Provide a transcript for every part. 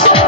Thank oh. you.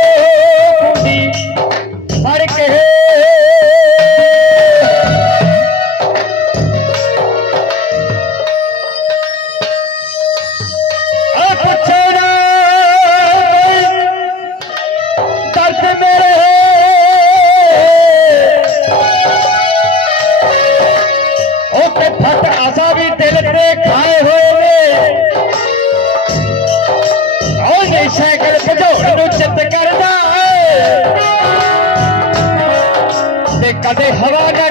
असा भी तिल खाए हुए कौन सैकल खजोर चित करता है कदे हवा का दे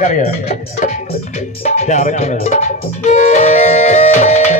Cari ya. Cari ya. Cari ya.